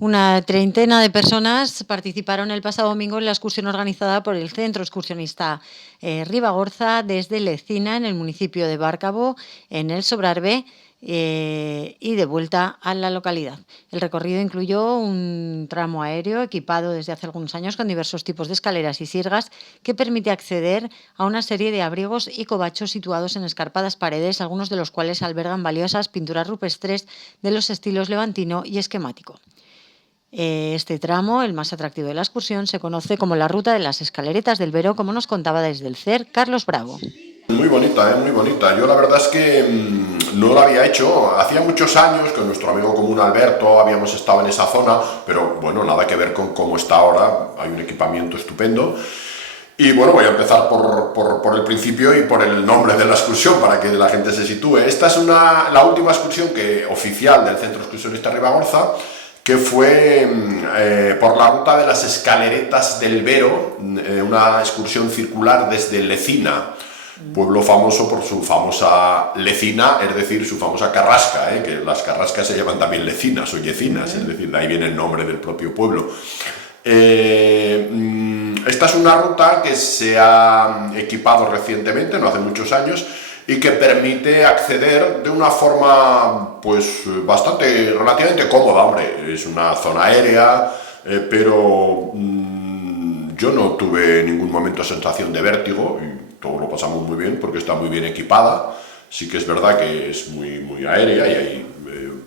Una treintena de personas participaron el pasado domingo en la excursión organizada por el Centro Excursionista Ribagorza desde Lecina, en el municipio de Bárcabo, en el Sobrarbe, y de vuelta a la localidad. El recorrido incluyó un tramo aéreo equipado desde hace algunos años con diversos tipos de escaleras y sierras que permite acceder a una serie de abrigos y covachos situados en escarpadas paredes, algunos de los cuales albergan valiosas pinturas rupestres de los estilos levantino y esquemático. Este tramo, el más atractivo de la excursión, se conoce como la Ruta de las Escaleretas del Vero, como nos contaba desde el CER Carlos Bravo. Muy bonita, muy bonita. Yo la verdad es que no la había hecho. Hacía muchos años con nuestro amigo común Alberto habíamos estado en esa zona, pero bueno, nada que ver con cómo está ahora. Hay un equipamiento estupendo. Y bueno, voy a empezar por el principio y por el nombre de la excursión para que la gente se sitúe. Esta es la última excursión oficial del Centro Excursionista Ribagorza, que fue por la ruta de las Escaleretas del Vero, una excursión circular desde Lecina, pueblo famoso por su famosa lecina, es decir, su famosa carrasca, que las carrascas se llaman también lecinas o yecinas, es decir, de ahí viene el nombre del propio pueblo. Esta es una ruta que se ha equipado recientemente, no hace muchos años, y que permite acceder de una forma pues relativamente cómoda, hombre. Es una zona aérea, pero yo no tuve en ningún momento sensación de vértigo, y todo lo pasamos muy bien porque está muy bien equipada. Sí que es verdad que es muy aérea y hay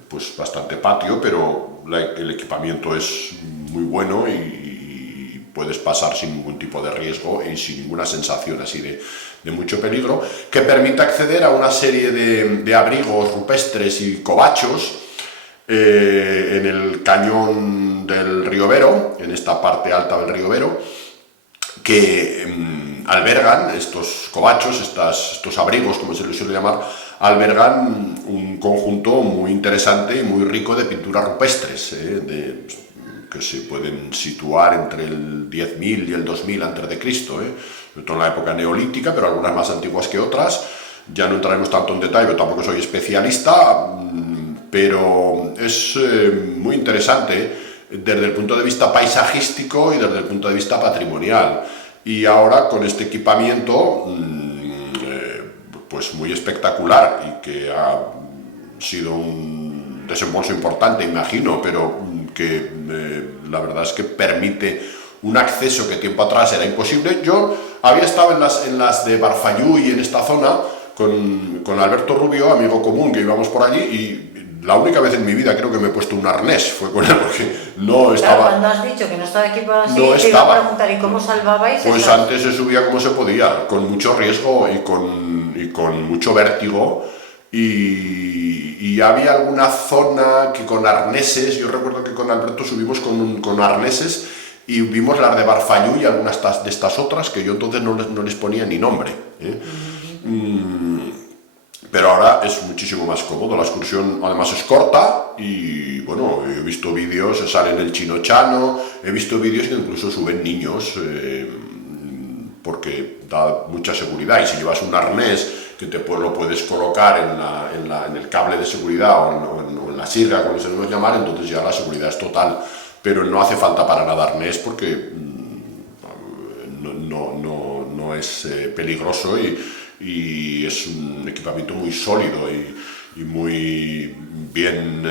pues bastante patio, pero el equipamiento es muy bueno y puedes pasar sin ningún tipo de riesgo y sin ninguna sensación así de mucho peligro, que permite acceder a una serie de abrigos rupestres y covachos en el cañón del río Vero, en esta parte alta del río Vero, que albergan estos covachos, estos abrigos, como se les suele llamar, albergan un conjunto muy interesante y muy rico de pinturas rupestres, que se pueden situar entre el 10.000 y el 2000 a.C., sobre todo en la época neolítica, pero algunas más antiguas que otras. Ya no entraremos tanto en detalle, yo tampoco soy especialista, pero es muy interesante desde el punto de vista paisajístico y desde el punto de vista patrimonial. Y ahora con este equipamiento pues muy espectacular y que ha sido un desembolso importante, imagino, pero que la verdad es que permite un acceso que tiempo atrás era imposible. Yo había estado en las de Barfallú y en esta zona con Alberto Rubio, amigo común, que íbamos por allí, y la única vez en mi vida creo que me he puesto un arnés fue con él, porque no estaba... Claro, cuando has dicho que no estaba equipado así, no te iba a estaba. preguntar, ¿y cómo salvabais? Pues antes se subía como se podía, con mucho riesgo y con mucho vértigo. Y había alguna zona que con arneses, yo recuerdo que con Alberto subimos con arneses y vimos las de Barfallú y algunas de estas otras que yo entonces no les ponía ni nombre. Pero ahora es muchísimo más cómodo, la excursión además es corta y bueno, he visto vídeos, se sale en el Chino Chano, he visto vídeos que incluso suben niños porque da mucha seguridad, y si llevas un arnés que lo puedes colocar en el cable de seguridad o en la sirga, como se debe llamar, entonces ya la seguridad es total, pero no hace falta para nada arnés porque no es peligroso y es un equipamiento muy sólido y muy bien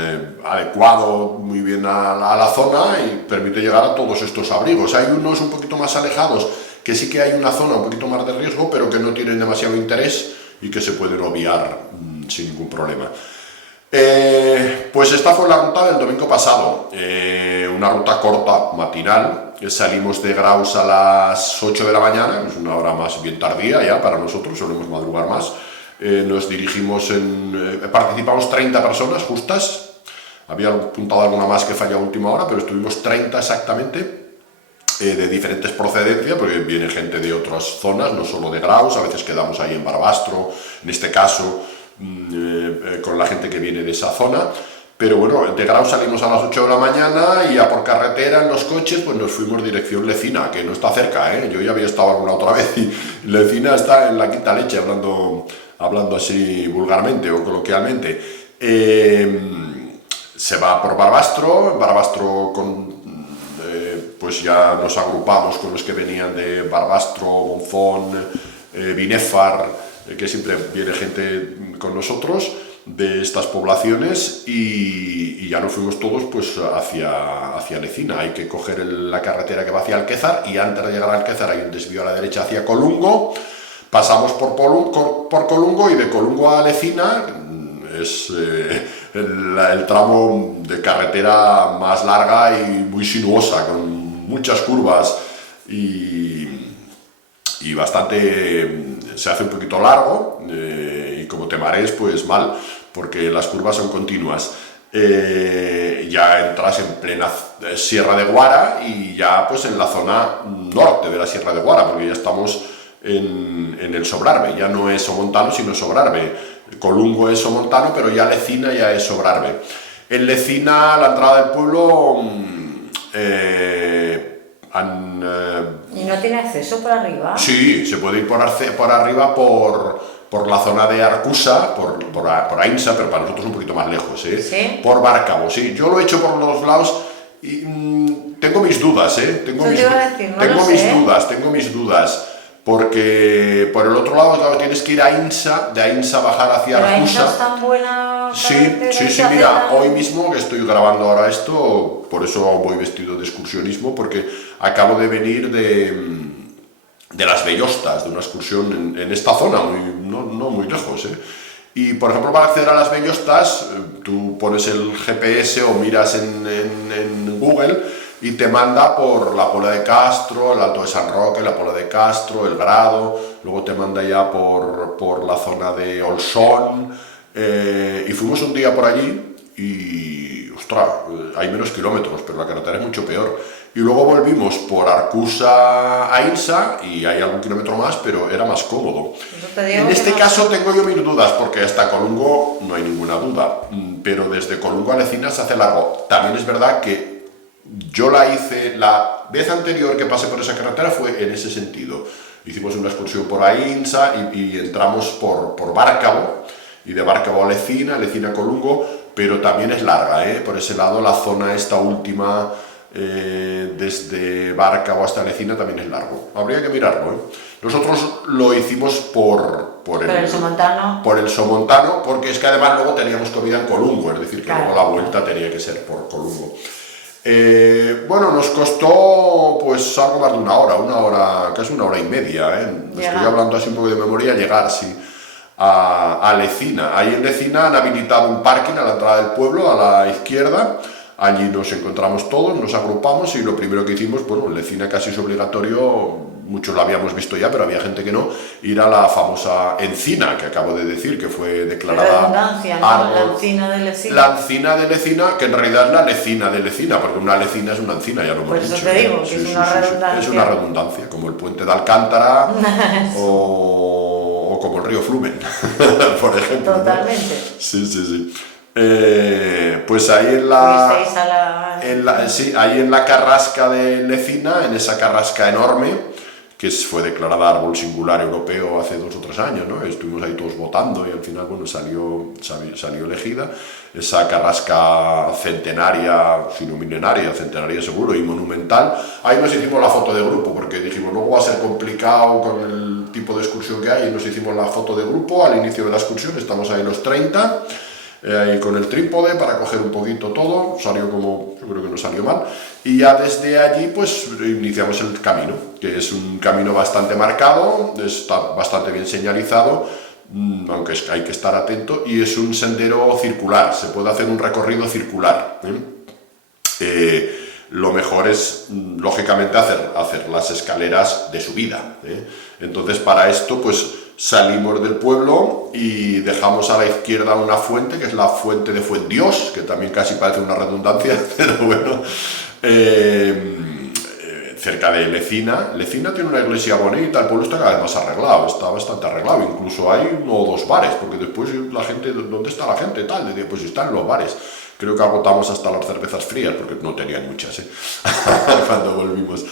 adecuado, muy bien a la zona, y permite llegar a todos estos abrigos. Hay unos un poquito más alejados que sí que hay una zona un poquito más de riesgo, pero que no tienen demasiado interés y que se pueden obviar sin ningún problema. Pues esta fue la ruta del domingo pasado, una ruta corta, matinal. Salimos de Graus a las 8 de la mañana, es una hora más bien tardía ya para nosotros, solemos madrugar más. Nos dirigimos participamos 30 personas justas, había apuntado alguna más que falla a última hora, pero estuvimos 30 exactamente, de diferentes procedencias, porque viene gente de otras zonas, no solo de Graus, a veces quedamos ahí en Barbastro, en este caso con la gente que viene de esa zona. Pero bueno, de Graus salimos a las 8 de la mañana y ya por carretera en los coches pues nos fuimos dirección Lecina, que no está cerca, yo ya había estado alguna otra vez, y Lecina está en la quinta leche, hablando así vulgarmente o coloquialmente. se va por Barbastro. Barbastro pues ya nos agrupamos con los que venían de Barbastro, Monzón, Binefar, que siempre viene gente con nosotros de estas poblaciones, y ya nos fuimos todos pues hacia Lecina. Hay que coger la carretera que va hacia Alquézar, y antes de llegar a Alquézar hay un desvío a la derecha hacia Colungo. Pasamos por Colungo, y de Colungo a Lecina es el tramo de carretera más larga y muy sinuosa, con muchas curvas y bastante, se hace un poquito largo, y como te marees pues mal, porque las curvas son continuas. Ya entras en plena Sierra de Guara, y ya pues en la zona norte de la Sierra de Guara, porque ya estamos en el Sobrarbe. Ya no es Somontano sino Sobrarbe. Colungo es Somontano, pero ya Lecina ya es Sobrarbe. En Lecina, la entrada del pueblo, ¿Y no tiene acceso por arriba? sí, se puede ir por arriba por la zona de Arcusa, por Ainsa, pero para nosotros un poquito más lejos, ¿eh? ¿Sí? Por Bárcabo, sí. Yo lo he hecho por los lados y tengo mis dudas, ¿eh? Tengo mis dudas. Porque por el otro lado, claro, tienes que ir a Ainsa, de Ainsa bajar hacia ¿Pero Arcusa. Ainsa es tan buena? Sí, mira, hoy mismo que estoy grabando ahora esto, por eso voy vestido de excursionismo, porque acabo de venir de Las Bellostas, de una excursión en esta zona, no muy lejos, ¿eh? Y por ejemplo, para acceder a Las Bellostas, tú pones el GPS o miras en Google, y te manda por la Puebla de Castro, el Alto de San Roque, la Puebla de Castro, el Grado, luego te manda ya por la zona de Olsón, y fuimos un día por allí y, ostras, hay menos kilómetros, pero la carretera es mucho peor. Y luego volvimos por Arcusa a Insa, y hay algún kilómetro más, pero era más cómodo. En este caso tengo yo mis dudas, porque hasta Colungo no hay ninguna duda, pero desde Colungo a Lecina se hace largo. También es verdad que yo la hice, la vez anterior que pasé por esa carretera fue en ese sentido. Hicimos una excursión por Ainsa y entramos por Bárcabo, y de Bárcabo a Lecina a Colungo, pero también es larga, ¿eh? Por ese lado la zona esta última, desde Bárcabo hasta Lecina, también es largo. Habría que mirarlo, ¿eh? Nosotros lo hicimos por el Somontano, porque es que además luego teníamos comida en Colungo, es decir, que claro, luego la vuelta tenía que ser por Colungo. Bueno, nos costó pues algo más de una hora, casi una hora y media, ¿eh? Estoy hablando así un poco de memoria, llegar, sí, a Lecina. Ahí en Lecina han habilitado un parking a la entrada del pueblo, a la izquierda. Allí nos encontramos todos, nos agrupamos, y lo primero que hicimos, bueno, en Lecina casi es obligatorio, muchos lo habíamos visto ya, pero había gente que no, ir a la famosa encina, que acabo de decir, que fue declarada árbol. La encina de Lecina. La encina de Lecina, que en realidad es la lecina de Lecina, porque una lecina es una encina, ya lo hemos dicho. Por eso te digo, que es una redundancia. Es una redundancia, como el puente de Alcántara o como el río Flumen, por ejemplo. Totalmente. ¿No? Sí. Pues ahí ahí en la carrasca de Lecina, en esa carrasca enorme, que fue declarada árbol singular europeo hace 2 o 3 años, ¿no? Estuvimos ahí todos votando, y al final, bueno, salió elegida esa carrasca centenaria, si no milenaria, centenaria seguro, y monumental. Ahí nos hicimos la foto de grupo, porque dijimos, luego va a ser complicado con el tipo de excursión que hay, y nos hicimos la foto de grupo al inicio de la excursión. Estamos ahí los 30, ahí con el trípode para coger un poquito todo. Salió como, yo creo que no salió mal, y ya desde allí pues iniciamos el camino, que es un camino bastante marcado, está bastante bien señalizado, aunque hay que estar atento, y es un sendero circular, se puede hacer un recorrido circular, ¿eh? Lo mejor es, lógicamente, hacer las escaleras de subida, ¿eh? Entonces, para esto, pues salimos del pueblo y dejamos a la izquierda una fuente, que es la fuente de Fuendios, que también casi parece una redundancia, pero bueno, cerca de Lecina. Lecina tiene una iglesia bonita, el pueblo está cada vez más arreglado, está bastante arreglado, incluso hay 1 o 2 bares, porque después la gente, ¿dónde está la gente? Tal, pues están en los bares. Creo que agotamos hasta las cervezas frías, porque no tenían muchas, cuando volvimos.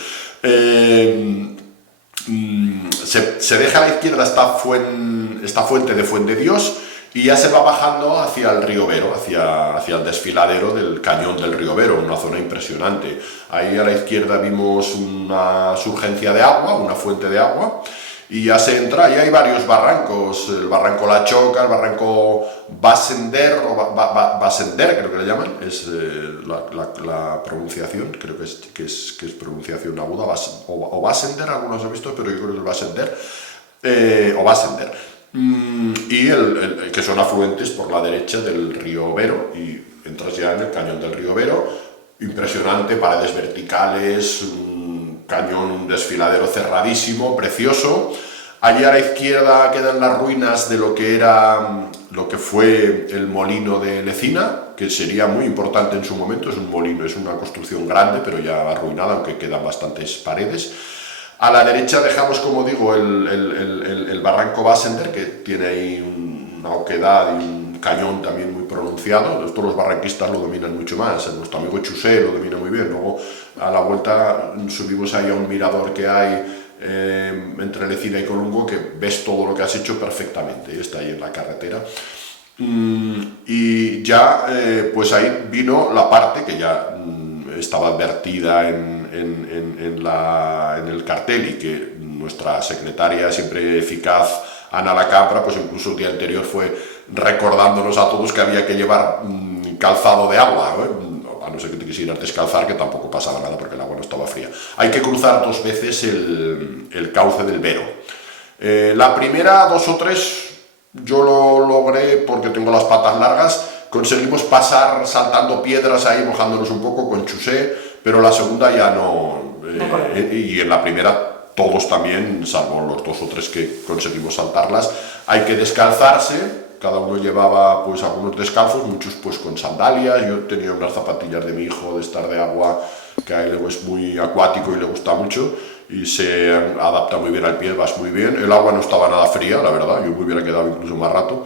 Se deja a la izquierda esta fuente de Fuendios, y ya se va bajando hacia el río Vero, hacia el desfiladero del cañón del río Vero, una zona impresionante. Ahí a la izquierda vimos una surgencia de agua, una fuente de agua, y ya se entra, y hay varios barrancos, el barranco La Choca, el barranco Basender, o Basender creo que le llaman, es la pronunciación, creo que es pronunciación aguda, o Basender, algunos han visto, pero yo creo que es Basender, o Basender. Y que son afluentes por la derecha del río Vero, y entras ya en el cañón del río Vero, impresionante, paredes verticales, cañón, un desfiladero cerradísimo, precioso. Allí a la izquierda quedan las ruinas de lo que fue el molino de Lecina, que sería muy importante en su momento. Es un molino, es una construcción grande, pero ya arruinada, aunque quedan bastantes paredes. A la derecha dejamos, como digo, el barranco Basender, que tiene ahí una oquedad y un cañón también muy pronunciado. Todos los barranquistas lo dominan mucho más. Nuestro amigo Chusé lo domina muy bien. Luego, a la vuelta, subimos ahí a un mirador que hay entre Lecina y Colungo, que ves todo lo que has hecho perfectamente. Y está ahí en la carretera. Y ya, pues ahí vino la parte que ya estaba advertida en el cartel, y que nuestra secretaria siempre eficaz, Ana Lacambra, pues incluso el día anterior fue recordándonos a todos que había que llevar calzado de agua, ¿no? A no ser que te quisieras descalzar, que tampoco pasaba nada porque el agua no estaba fría. Hay que cruzar 2 veces el cauce del Vero. La primera, 2 o 3, yo lo logré porque tengo las patas largas. Conseguimos pasar saltando piedras ahí, mojándonos un poco con Chusé, pero la segunda ya no. Y en la primera todos también, salvo los 2 o 3 que conseguimos saltarlas, hay que descalzarse. Cada uno llevaba pues algunos descalzos, muchos pues con sandalias. Yo tenía unas zapatillas de mi hijo de estar de agua, que a él es muy acuático y le gusta mucho, y se adapta muy bien al pie, vas muy bien. El agua no estaba nada fría, la verdad, yo me hubiera quedado incluso más rato.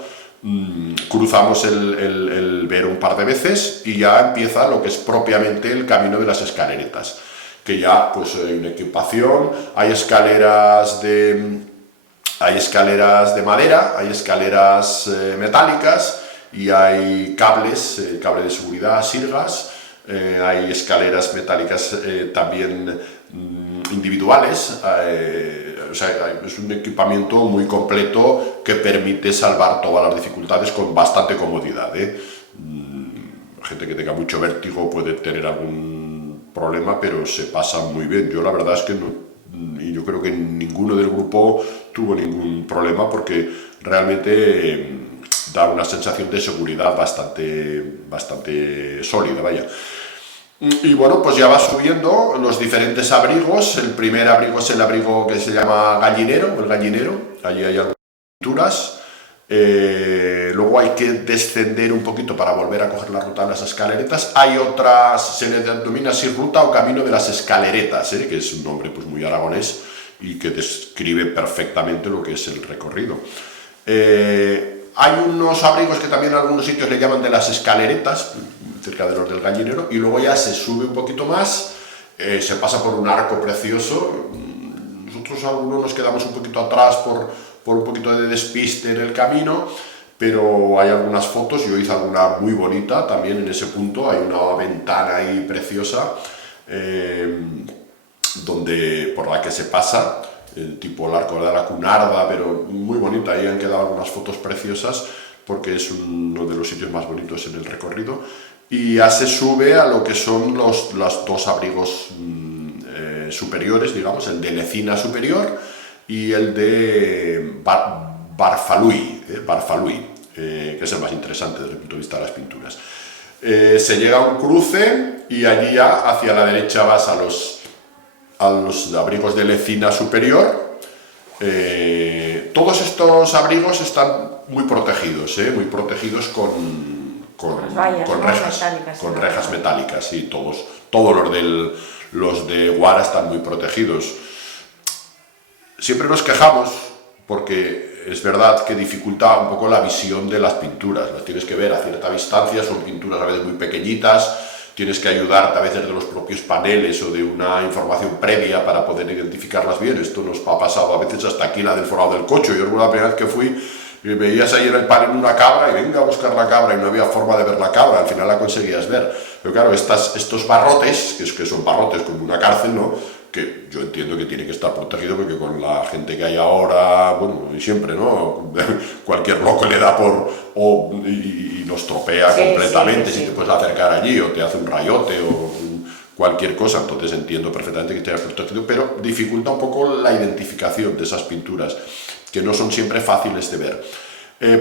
Cruzamos el Vero un par de veces y ya empieza lo que es propiamente el camino de las escaleretas, que ya pues hay una equipación, hay escaleras de madera, hay escaleras metálicas, y hay cables, cable de seguridad, sirgas, hay escaleras metálicas también individuales. O sea, es un equipamiento muy completo que permite salvar todas las dificultades con bastante comodidad, Gente que tenga mucho vértigo puede tener algún problema, pero se pasa muy bien. Yo la verdad es que no, y yo creo que ninguno del grupo tuvo ningún problema, porque realmente da una sensación de seguridad bastante sólida, vaya. Y bueno, pues ya va subiendo los diferentes abrigos. El primer abrigo es el abrigo que se llama Gallinero, el Gallinero. Allí hay algunas pinturas. Luego hay que descender un poquito para volver a coger la ruta de las escaleretas. Hay otras, se le denomina así ruta o camino de las escaleretas, que es un nombre pues muy aragonés y que describe perfectamente lo que es el recorrido. Hay unos abrigos que también en algunos sitios le llaman de las escaleretas, cerca de los del Gallinero, y luego ya se sube un poquito más, se pasa por un arco precioso. Nosotros algunos nos quedamos un poquito atrás por un poquito de despiste en el camino, pero hay algunas fotos. Yo hice alguna muy bonita también en ese punto. Hay una ventana ahí preciosa por la que se pasa, tipo el arco de la Cunarda, pero muy bonita. Ahí han quedado algunas fotos preciosas, porque es uno de los sitios más bonitos en el recorrido. Y ya se sube a lo que son los 2 abrigos superiores, digamos, el de Lecina superior y el de Barfalui, que es el más interesante desde el punto de vista de las pinturas. Se llega a un cruce y allí ya hacia la derecha vas a los abrigos de Lecina superior. Todos estos abrigos están muy protegidos con rejas metálicas, y todos los de Guara están muy protegidos. Siempre nos quejamos porque es verdad que dificulta un poco la visión de las pinturas. Las tienes que ver a cierta distancia, son pinturas a veces muy pequeñitas, tienes que ayudarte a veces de los propios paneles o de una información previa para poder identificarlas bien. Esto nos ha pasado a veces hasta aquí, la del forado del cocho. Yo recuerdo la primera vez que fui, Y veías ahí en el panel una cabra y venga a buscar la cabra y no había forma de ver la cabra, al final la conseguías ver. Pero claro, estos barrotes, que son barrotes como una cárcel, ¿no? Que yo entiendo que tiene que estar protegido porque con la gente que hay ahora, bueno, y siempre, ¿no? Cualquier loco le da y nos tropea completamente si te puedes acercar allí o te hace un rayote o cualquier cosa, entonces entiendo perfectamente que esté protegido, pero dificulta un poco la identificación de esas pinturas, que no son siempre fáciles de ver.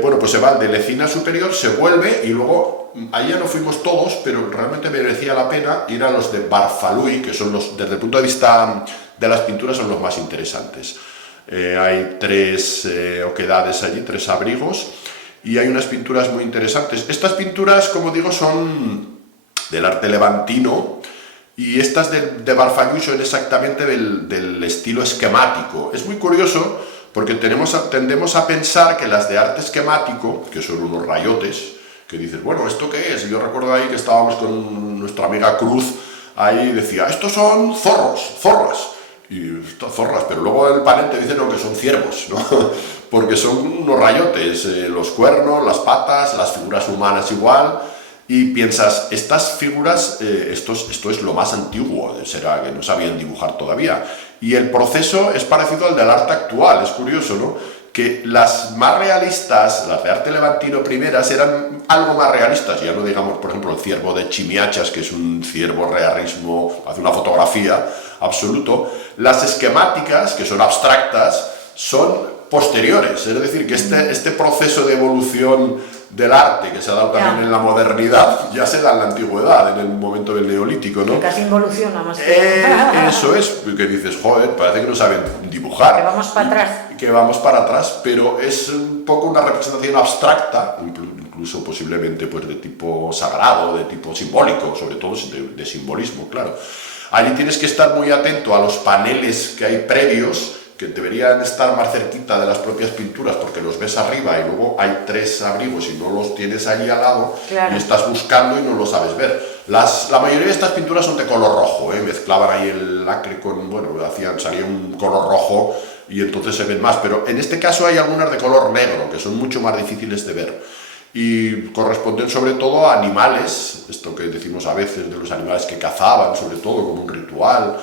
Bueno, pues se va de Lecina Superior, se vuelve y luego, ahí ya no fuimos todos, pero realmente merecía la pena ir a los de Barfalui, que son los, desde el punto de vista de las pinturas, son los más interesantes. Hay 3 oquedades allí, 3 abrigos, y hay unas pinturas muy interesantes. Estas pinturas, como digo, son del arte levantino, y estas de Barfalui son exactamente del estilo esquemático. Es muy curioso porque tendemos a pensar que las de arte esquemático, que son unos rayotes, que dices, bueno, ¿esto qué es? Y yo recuerdo ahí que estábamos con nuestra amiga Cruz, ahí decía, estos son zorras, zorras, pero luego en el panel te dicen no, que son ciervos, ¿no? Porque son unos rayotes, los cuernos, las patas, las figuras humanas igual, y piensas, estas figuras, esto es lo más antiguo, será que no sabían dibujar todavía. Y el proceso es parecido al del arte actual, es curioso, ¿no? Que las más realistas, las de arte levantino primeras, eran algo más realistas, ya no digamos, por ejemplo, el ciervo de Chimiachas, que es un ciervo realismo, hace una fotografía absoluto. Las esquemáticas, que son abstractas, son posteriores, es decir, que este proceso de evolución del arte que se ha dado también en la modernidad, ya se da en la antigüedad, en el momento del neolítico, ¿no? Que casi involuciona más que... Eso es, que dices, joder, parece que no saben dibujar. Que vamos para atrás. Que vamos para atrás, pero es un poco una representación abstracta, incluso posiblemente pues, de tipo sagrado, de tipo simbólico, sobre todo de simbolismo, claro. Allí tienes que estar muy atento a los paneles que hay previos, que deberían estar más cerquita de las propias pinturas porque los ves arriba y luego hay 3 abrigos y no los tienes allí al lado, claro. Y estás buscando y no lo sabes ver. La mayoría de estas pinturas son de color rojo, mezclaban ahí el lacre con, bueno, salía un color rojo y entonces se ven más, pero en este caso hay algunas de color negro que son mucho más difíciles de ver y corresponden sobre todo a animales, esto que decimos a veces de los animales que cazaban, sobre todo como un ritual.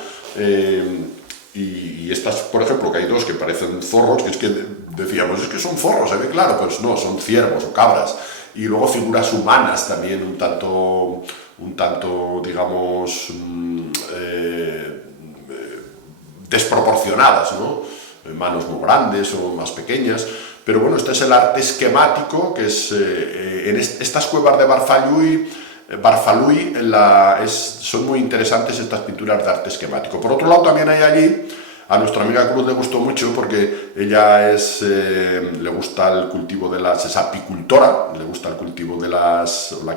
Y estas, por ejemplo, que hay 2 que parecen zorros, que es que decíamos, es que son zorros, se ve claro, pues no, son ciervos o cabras. Y luego figuras humanas también un tanto digamos, desproporcionadas, ¿no? Manos muy grandes o más pequeñas. Pero bueno, este es el arte esquemático, que es en estas cuevas de Barfalui son muy interesantes estas pinturas de arte esquemático. Por otro lado, también hay allí, a nuestra amiga Cruz le gustó mucho porque ella le gusta el cultivo es apicultora, le gusta el cultivo la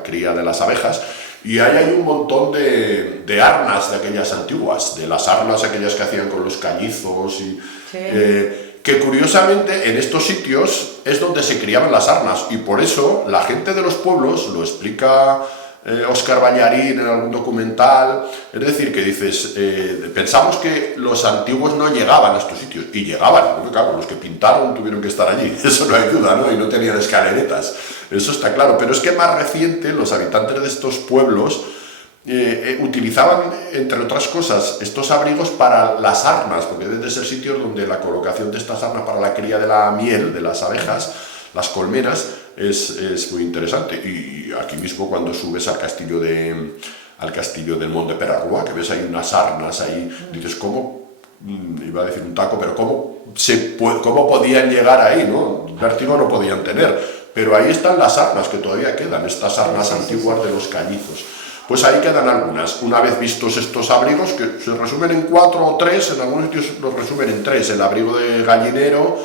cría de las abejas, y hay un montón de arnas de aquellas antiguas, de las arnas aquellas que hacían con los cañizos y... Sí. Que curiosamente en estos sitios es donde se criaban las arnas y por eso la gente de los pueblos, lo explica Óscar Ballarín en algún documental, es decir, que dices, pensamos que los antiguos no llegaban a estos sitios, y llegaban, porque claro, los que pintaron tuvieron que estar allí, eso no hay duda, ¿no? Y no tenían escaleretas, eso está claro, pero es que más reciente los habitantes de estos pueblos utilizaban, entre otras cosas, estos abrigos para las arnas, porque deben de ser sitios donde la colocación de estas arnas para la cría de la miel, de las abejas, las colmenas, es muy interesante. Y aquí mismo cuando subes al castillo del Monte Perarrúa, que ves ahí unas arnas ahí, dices, ¿cómo? Iba a decir un taco, pero ¿cómo podían llegar ahí, no? Vértigo no podían tener, pero ahí están las arnas que todavía quedan, estas arnas antiguas de los cañizos. Pues ahí quedan algunas. Una vez vistos estos abrigos, que se resumen en 4 o 3, en algunos sitios los resumen en 3, el abrigo de Gallinero,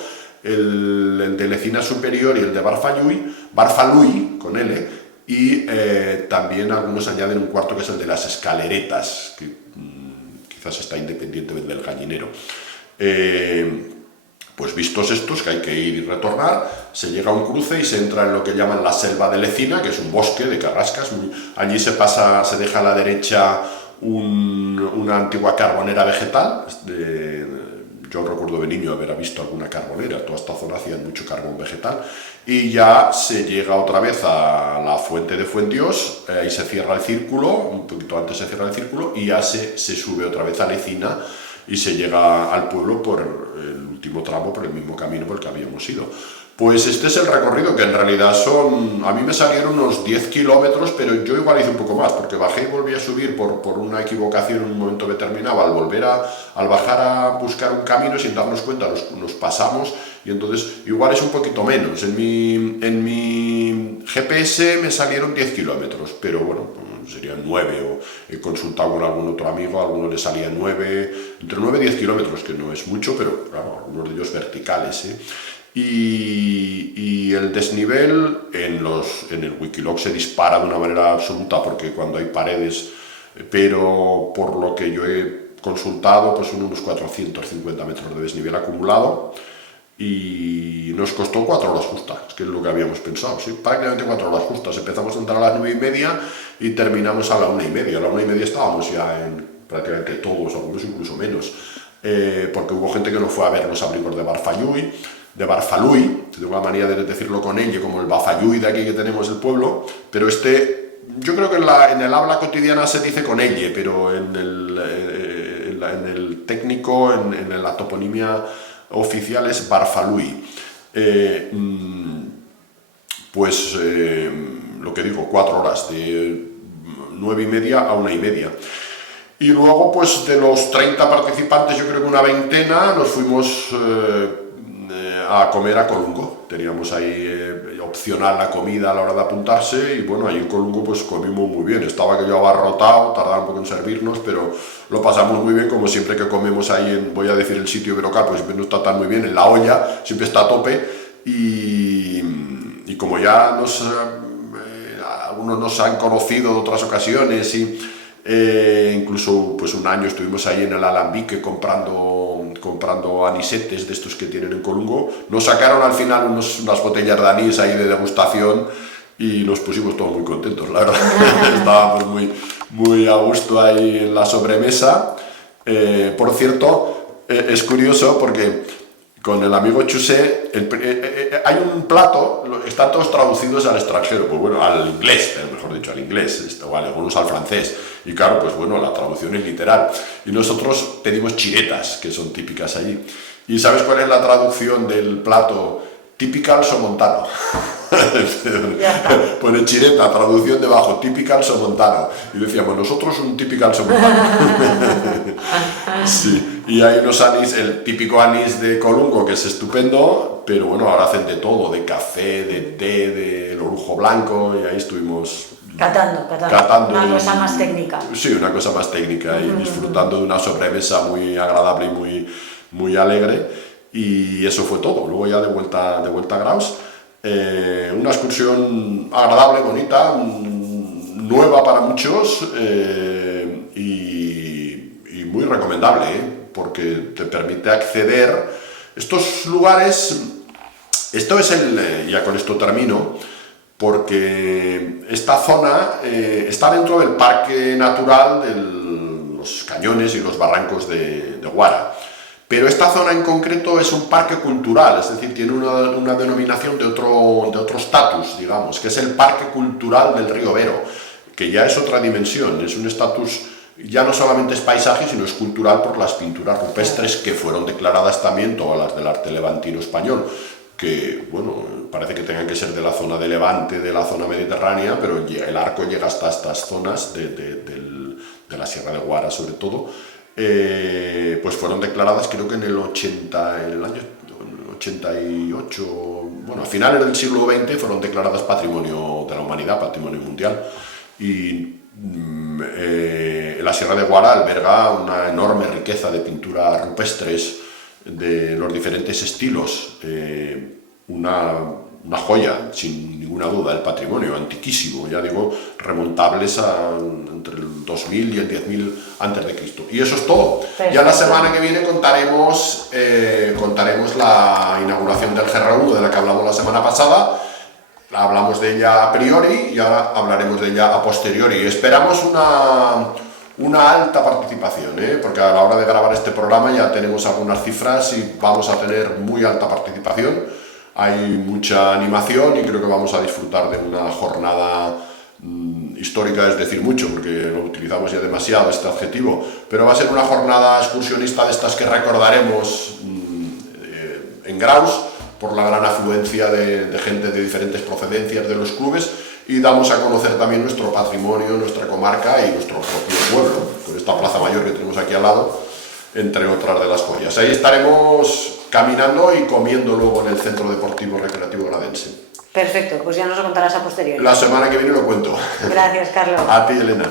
el de Lecina Superior y el de Barfalui, con L, y también algunos añaden un 4 que es el de las escaleretas, que quizás está independiente del Gallinero. Pues vistos estos, que hay que ir y retornar, se llega a un cruce y se entra en lo que llaman la selva de Lecina, que es un bosque de carrascas. Allí se deja a la derecha una antigua carbonera vegetal. Yo yo recuerdo de niño haber visto alguna carbonera, toda esta zona hacían mucho carbón vegetal, y ya se llega otra vez a la fuente de Fuendios, ahí se cierra el círculo, un poquito antes se cierra el círculo, y ya se sube otra vez a Lecina, y se llega al pueblo por el último tramo, por el mismo camino por el que habíamos ido. Pues este es el recorrido, que en realidad a mí me salieron unos 10 kilómetros, pero yo igual hice un poco más, porque bajé y volví a subir por una equivocación en un momento determinado. Al bajar a buscar un camino, sin darnos cuenta, nos pasamos, y entonces igual es un poquito menos. En mi GPS me salieron 10 kilómetros, pero bueno, serían 9, o he consultado con algún otro amigo, a alguno le salía 9, entre 9 y 10 kilómetros, que no es mucho, pero claro, algunos de ellos verticales, ¿eh? Y el desnivel en el Wikiloc se dispara de una manera absoluta, porque cuando hay paredes, pero por lo que yo he consultado, pues son unos 450 metros de desnivel acumulado, y nos costó 4 horas justas, que es lo que habíamos pensado, ¿sí? Prácticamente 4 horas justas. Empezamos a entrar a las 9:30 y terminamos a la 1:30. A la 1:30 estábamos ya en prácticamente todos, algunos incluso menos, porque hubo gente que no fue a ver los abrigos de Barfalluy, tengo la manía de decirlo con ella, como el Bafalluy de aquí que tenemos el pueblo, pero yo creo que en el habla cotidiana se dice con ella, pero en el técnico, en la toponimia oficial es Barfalluy. Lo que digo, 4 horas, de 9:30 a 1:30. Y luego, pues de los 30 participantes, yo creo que una veintena, nos fuimos a comer a Colungo. Teníamos ahí opcional la comida a la hora de apuntarse, y bueno, ahí en Colungo pues comimos muy bien. Estaba aquello abarrotado, tardaba un poco en servirnos, pero lo pasamos muy bien, como siempre que comemos ahí voy a decir el sitio Berocal, pues siempre nos tratan muy bien, en La Olla siempre está a tope, y como ya algunos nos han conocido de otras ocasiones, y incluso pues un año estuvimos ahí en el Alambique comprando anisetes de estos que tienen en Colungo. Nos sacaron al final unas botellas de anís ahí de degustación, y nos pusimos todos muy contentos, la verdad. Estábamos muy, muy a gusto ahí en la sobremesa. Por cierto, es curioso porque con el amigo Chusé hay un plato, están todos traducidos al extranjero, pues bueno, al inglés, mejor dicho, al inglés, o algunos al francés, y claro, pues bueno, la traducción es literal, y nosotros pedimos chiretas, que son típicas allí. ¿Y sabes cuál es la traducción del plato? Typical somontano. Pone chireta, traducción debajo, typical somontano. Y decíamos, nosotros un typical somontano. Sí, y hay unos anís, el típico anís de Colungo, que es estupendo, pero bueno, ahora hacen de todo, de café, de té, de orujo blanco, y ahí estuvimos catando una cosa más técnica. Sí, una cosa más técnica, y disfrutando de una sobremesa muy agradable y muy, muy alegre. Y eso fue todo. Luego ya de vuelta a Graus, una excursión agradable, bonita, nueva para muchos, y muy recomendable, porque te permite acceder a estos lugares. Ya con esto termino, porque esta zona está dentro del Parque Natural de los Cañones y los Barrancos de Guara. Pero esta zona en concreto es un parque cultural, es decir, tiene una denominación de otro estatus, digamos, que es el Parque Cultural del Río Vero, que ya es otra dimensión, es un estatus, ya no solamente es paisaje, sino es cultural por las pinturas rupestres que fueron declaradas también, todas las del arte levantino español, que, bueno, parece que tengan que ser de la zona de Levante, de la zona mediterránea, pero el arco llega hasta estas zonas de la Sierra de Guara, sobre todo. Pues fueron declaradas, creo que en el año 88, bueno, a finales del siglo XX fueron declaradas Patrimonio de la Humanidad, Patrimonio Mundial, y la Sierra de Guara alberga una enorme riqueza de pinturas rupestres de los diferentes estilos, una joya, sin ninguna duda, el patrimonio antiquísimo, ya digo, remontables entre el 2000 y el 10.000 a.C. Y eso es todo. Perfecto. Ya la semana que viene contaremos la inauguración del GR1, de la que hablamos la semana pasada. Hablamos de ella a priori y ahora hablaremos de ella a posteriori. Esperamos una alta participación, porque a la hora de grabar este programa ya tenemos algunas cifras y vamos a tener muy alta participación. Hay mucha animación y creo que vamos a disfrutar de una jornada histórica, es decir mucho, porque lo utilizamos ya demasiado este adjetivo, pero va a ser una jornada excursionista de estas que recordaremos en Graus, por la gran afluencia de gente de diferentes procedencias de los clubes, y damos a conocer también nuestro patrimonio, nuestra comarca y nuestro propio pueblo, con esta plaza mayor que tenemos aquí al lado, entre otras de las joyas. Ahí estaremos caminando y comiendo luego en el Centro Deportivo Recreativo Gradense. Perfecto, pues ya nos lo contarás a posteriori. La semana que viene lo cuento. Gracias, Carlos. A ti, Elena.